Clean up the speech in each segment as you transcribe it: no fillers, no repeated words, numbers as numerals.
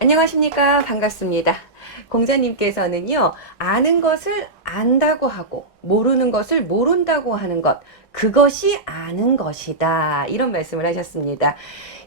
안녕하십니까. 반갑습니다. 공자님께서는요, 아는 것을 안다고 하고 모르는 것을 모른다고 하는 것, 그것이 아는 것이다, 이런 말씀을 하셨습니다.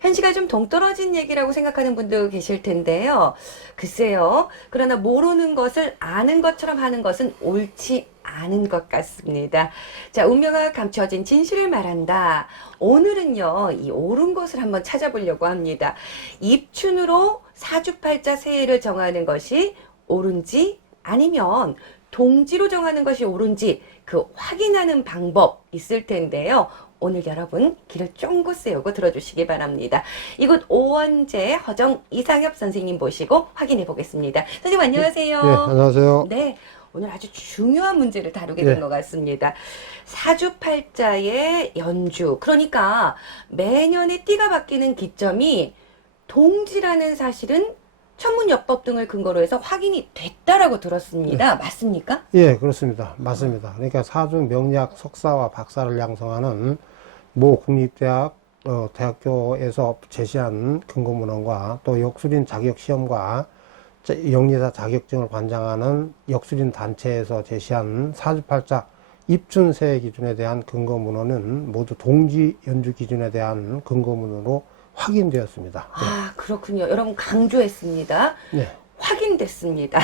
현시가 좀 동떨어진 얘기라고 생각하는 분도 계실 텐데요. 글쎄요, 그러나 모르는 것을 아는 것처럼 하는 것은 옳지 않은 것 같습니다. 자, 운명과 감춰진 진실을 말한다. 오늘은요, 이 옳은 것을 한번 찾아보려고 합니다. 입춘으로 사주팔자 새해를 정하는 것이 옳은지, 아니면 동지로 정하는 것이 옳은지 그 확인하는 방법 있을 텐데요. 오늘 여러분 귀를 쫑긋 세우고 들어주시기 바랍니다. 이곳 오원재 허정 이상엽 선생님 모시고 확인해 보겠습니다. 선생님 안녕하세요. 네, 안녕하세요. 네, 오늘 아주 중요한 문제를 다루게 된 것 같습니다. 사주팔자의 연주, 그러니까 매년의 띠가 바뀌는 기점이 동지라는 사실은 천문여법 등을 근거로 해서 확인이 됐다라고 들었습니다. 맞습니까? 예, 그렇습니다. 맞습니다. 그러니까 사주 명리학 석사와 박사를 양성하는 모 국립대학 대학교에서 제시한 근거문헌과 또 역술인 자격시험과 영리사 자격증을 관장하는 역술인 단체에서 제시한 사주팔자 입춘세 기준에 대한 근거문헌은 모두 동지 연주 기준에 대한 근거문헌으로 확인되었습니다. 아, 그렇군요. 여러분 강조했습니다. 네. 확인됐습니다.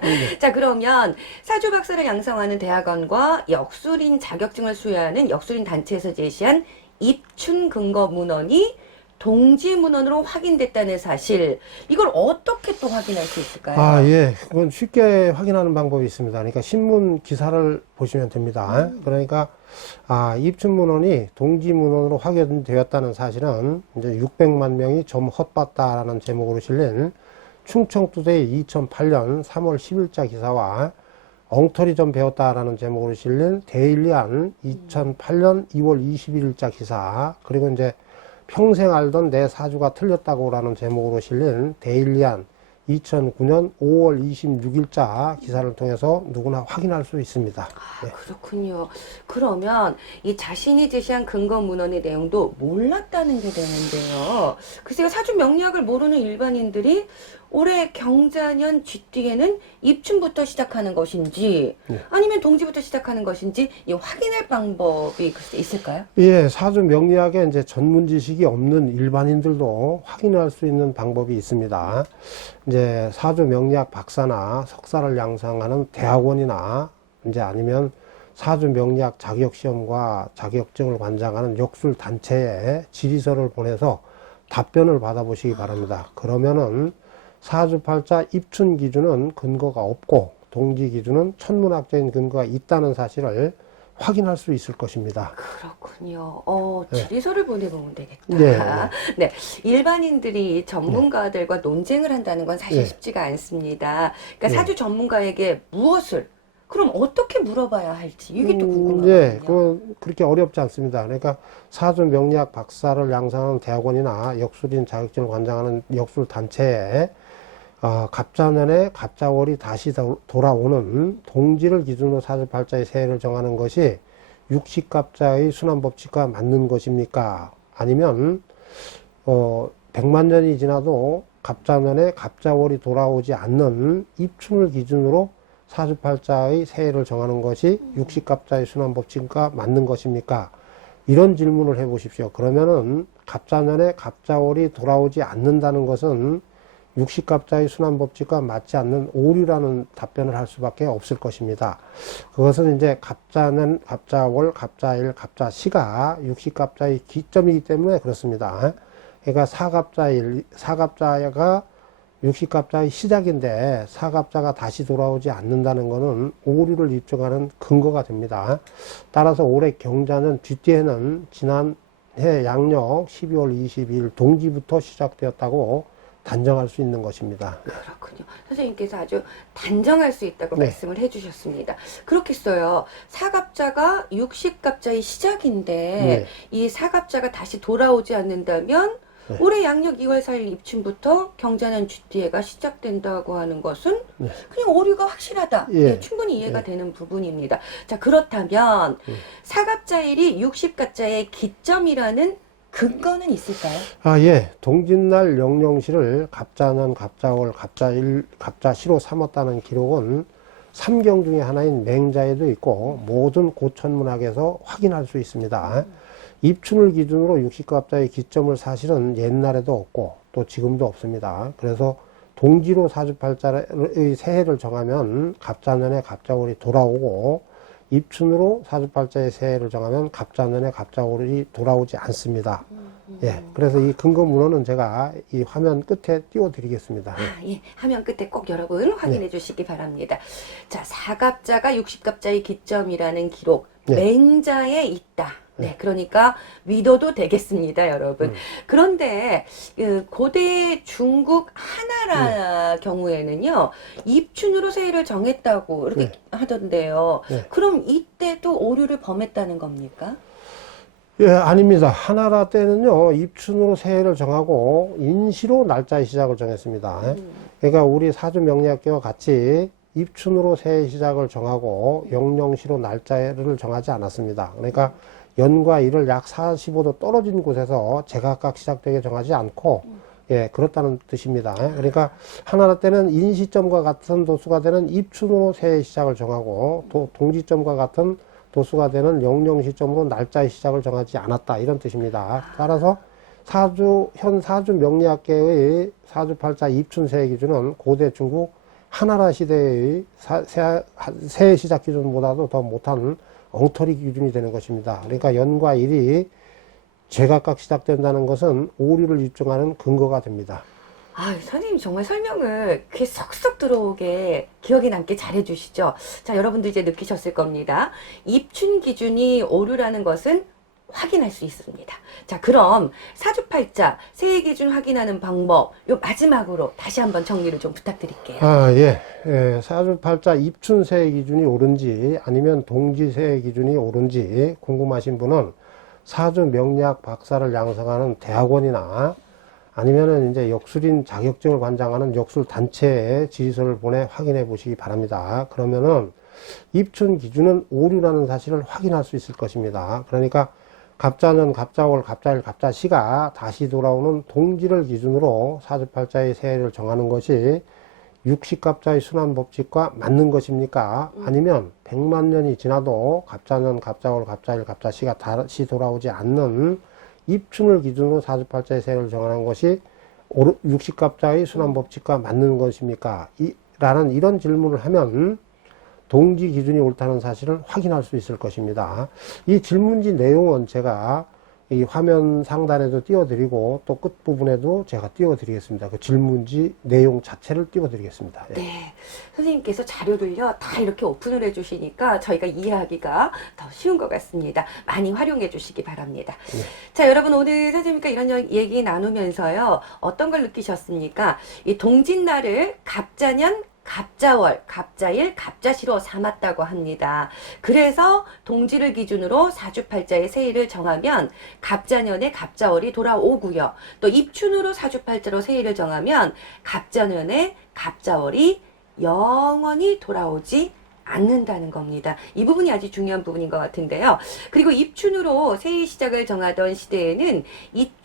네. 자, 그러면 사주 박사를 양성하는 대학원과 역술인 자격증을 수여하는 역술인 단체에서 제시한 입춘 근거 문헌이 동지 문헌으로 확인됐다는 사실, 이걸 어떻게 또 확인할 수 있을까요? 아, 예. 그건 쉽게 확인하는 방법이 있습니다. 그러니까 신문 기사를 보시면 됩니다. 그러니까, 입춘 문헌이 동지 문헌으로 확인되었다는 사실은 이제 600만 명이 점 헛봤다라는 제목으로 실린 충청투데이 2008년 3월 10일자 기사와 엉터리 좀 배웠다라는 제목으로 실린 데일리안 2008년 2월 21일자 기사, 그리고 이제 평생 알던 내 사주가 틀렸다고라는 제목으로 실린 데일리안 2009년 5월 26일자 기사를 통해서 누구나 확인할 수 있습니다. 아, 그렇군요. 그러면 이 자신이 제시한 근거 문헌의 내용도 몰랐다는 게 되는데요. 글쎄요, 사주 명리학을 모르는 일반인들이 올해 경자년 쥐띠에는 입춘부터 시작하는 것인지 아니면 동지부터 시작하는 것인지 이 확인할 방법이 글쎄 있을까요? 예, 사주 명리학에 이제 전문 지식이 없는 일반인들도 확인할 수 있는 방법이 있습니다. 이제 사주 명리학 박사나 석사를 양성하는 대학원이나 이제 아니면 사주 명리학 자격 시험과 자격증을 관장하는 역술 단체에 질의서를 보내서 답변을 받아보시기 바랍니다. 그러면은 사주팔자 입춘 기준은 근거가 없고 동지 기준은 천문학적인 근거가 있다는 사실을 확인할 수 있을 것입니다. 그렇군요. 질의서를 보내보면 되겠다. 네. 네. 일반인들이 전문가들과 논쟁을 한다는 건 사실 네. 쉽지가 않습니다. 그러니까 네. 사주 전문가에게 무엇을, 그럼 어떻게 물어봐야 할지, 이게 또 궁금하거든요. 예, 그렇게 어렵지 않습니다. 그러니까 사주 명리학 박사를 양성하는 대학원이나 역술인 자격증을 관장하는 역술 단체에 갑자년에 갑자월이 다시 돌아오는 동지를 기준으로 사주팔자의 새해를 정하는 것이 육식갑자의 순환법칙과 맞는 것입니까? 아니면 100만 년이 지나도 갑자년에 갑자월이 돌아오지 않는 입춘을 기준으로 사주팔자의 새해를 정하는 것이 육식갑자의 순환법칙과 맞는 것입니까? 이런 질문을 해보십시오. 그러면은 갑자년에 갑자월이 돌아오지 않는다는 것은 육식갑자의 순환법칙과 맞지 않는 오류라는 답변을 할 수밖에 없을 것입니다. 그것은 이제 갑자년, 갑자월, 갑자일, 갑자시가 육식갑자의 기점이기 때문에 그렇습니다. 그러니까 사갑자가 육식갑자의 시작인데 사갑자가 다시 돌아오지 않는다는 것은 오류를 입증하는 근거가 됩니다. 따라서 올해 경자년 쥐띠에는 지난해 양력 12월 22일 동지부터 시작되었다고 단정할 수 있는 것입니다. 그렇군요. 선생님께서 아주 단정할 수 있다고 네. 말씀을 해주셨습니다. 그렇겠어요. 사갑자가 육식갑자의 시작인데 네. 이 사갑자가 다시 돌아오지 않는다면 올해 양력 2월 4일 입춘부터 경자년 쥐띠해가 시작된다고 하는 것은 그냥 오류가 확실하다. 예, 충분히 이해가 되는 부분입니다. 자, 그렇다면 사갑자일이 60가자의 기점이라는 근거는 있을까요? 예. 동짓날 영영시를 갑자년, 갑자월, 갑자일, 갑자시로 삼았다는 기록은 삼경 중에 하나인 맹자에도 있고 모든 고천문학에서 확인할 수 있습니다. 입춘을 기준으로 60갑자의 기점을 사실은 옛날에도 없고 또 지금도 없습니다. 그래서 동지로 사주팔자의 새해를 정하면 갑자년에 갑자월이 돌아오고 입춘으로 사주팔자의 새해를 정하면 갑자년에 갑자월이 돌아오지 않습니다. 예, 그래서 이 근거 문헌은 제가 이 화면 끝에 띄워드리겠습니다. 예, 화면 끝에 꼭 여러분 확인해 주시기 바랍니다. 자, 사갑자가 60갑자의 기점이라는 기록, 맹자에 있다. 네, 그러니까 믿어도 되겠습니다, 여러분. 그런데 고대 중국 하나라 경우에는요, 입춘으로 새해를 정했다고 이렇게 하던데요. 그럼 이때도 오류를 범했다는 겁니까? 예, 아닙니다. 하나라 때는요, 입춘으로 새해를 정하고 인시로 날짜의 시작을 정했습니다. 그러니까 우리 사주명리학계와 같이 입춘으로 새해 시작을 정하고 영영시로 날짜를 정하지 않았습니다. 그러니까 연과 일을 약 45도 떨어진 곳에서 제각각 시작되게 정하지 않고, 예, 그렇다는 뜻입니다. 그러니까 하나라 때는 인시점과 같은 도수가 되는 입춘으로 새해 시작을 정하고, 동지점과 같은 도수가 되는 영영시점으로 날짜의 시작을 정하지 않았다. 이런 뜻입니다. 따라서 현 사주 명리학계의 사주팔자 입춘새해 기준은 고대 중국 하나라 시대의 새해 시작 기준보다도 더 못한 엉터리 기준이 되는 것입니다. 그러니까 연과 일이 제각각 시작된다는 것은 오류를 입증하는 근거가 됩니다. 선생님 정말 설명을 귀에 쏙쏙 들어오게 기억에 남게 잘해 주시죠. 자, 여러분도 이제 느끼셨을 겁니다. 입춘 기준이 오류라는 것은 확인할 수 있습니다. 자, 그럼 사주팔자 새해 기준 확인하는 방법 요 마지막으로 다시 한번 정리를 좀 부탁드릴게요. 예, 사주팔자 입춘새해 기준이 옳은지 아니면 동지새해 기준이 옳은지 궁금하신 분은 사주명리학 박사를 양성하는 대학원이나 아니면은 이제 역술인 자격증을 관장하는 역술 단체에 지휘서를 보내 확인해 보시기 바랍니다. 그러면은 입춘 기준은 오류라는 사실을 확인할 수 있을 것입니다. 그러니까 갑자년, 갑자월, 갑자일, 갑자시가 다시 돌아오는 동지를 기준으로 사주팔자의 새해를 정하는 것이 60갑자의 순환법칙과 맞는 것입니까? 아니면 100만 년이 지나도 갑자년, 갑자월, 갑자일, 갑자시가 다시 돌아오지 않는 입춘을 기준으로 사주팔자의 새해를 정하는 것이 60갑자의 순환법칙과 맞는 것입니까? 라는 이런 질문을 하면 동지 기준이 옳다는 사실을 확인할 수 있을 것입니다. 이 질문지 내용은 제가 이 화면 상단에도 띄워드리고 또 끝부분에도 제가 띄워드리겠습니다. 그 질문지 내용 자체를 띄워드리겠습니다. 네. 선생님께서 자료를요, 다 이렇게 오픈을 해주시니까 저희가 이해하기가 더 쉬운 것 같습니다. 많이 활용해 주시기 바랍니다. 자, 여러분 오늘 선생님과 이런 얘기 나누면서요, 어떤 걸 느끼셨습니까? 이 동짓날을 갑자년, 갑자월, 갑자일, 갑자시로 삼았다고 합니다. 그래서 동지를 기준으로 사주팔자의 새해를 정하면 갑자년에 갑자월이 돌아오고요. 또 입춘으로 사주팔자로 새해를 정하면 갑자년에 갑자월이 영원히 돌아오지 않는다는 겁니다. 이 부분이 아주 중요한 부분인 것 같은데요. 그리고 입춘으로 새해 시작을 정하던 시대에는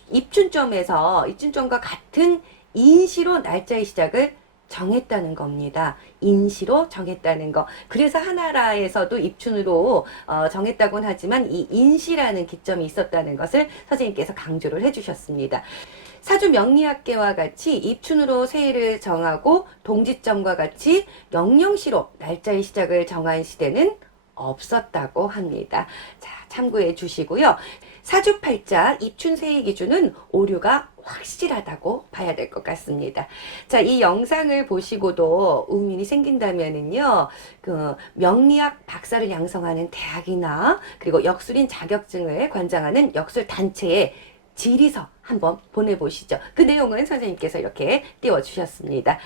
입춘점과 같은 인시로 날짜의 시작을 정했다는 겁니다. 인시로 정했다는 거. 그래서 하나라에서도 입춘으로 정했다고는 하지만 이 인시라는 기점이 있었다는 것을 선생님께서 강조를 해주셨습니다. 사주 명리학계와 같이 입춘으로 새해를 정하고 동지점과 같이 영영시로 날짜의 시작을 정한 시대는 없었다고 합니다. 자, 참고해 주시고요. 사주팔자 입춘새해 기준은 오류가 확실하다고 봐야 될 것 같습니다. 자, 이 영상을 보시고도 의문이 생긴다면은요, 그 명리학 박사를 양성하는 대학이나 그리고 역술인 자격증을 관장하는 역술 단체에 질의서 한번 보내보시죠. 그 내용은 선생님께서 이렇게 띄워주셨습니다.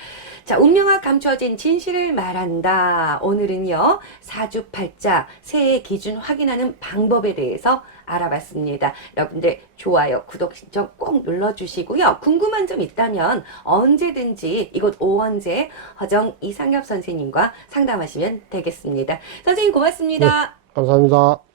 자, 운명학 감춰진 진실을 말한다. 오늘은요, 사주팔자 새해 기준 확인하는 방법에 대해서 알아봤습니다. 여러분들 좋아요, 구독 신청 꼭 눌러주시고요. 궁금한 점 있다면 언제든지 이곳 오원재 허정 이상엽 선생님과 상담하시면 되겠습니다. 선생님 고맙습니다. 감사합니다.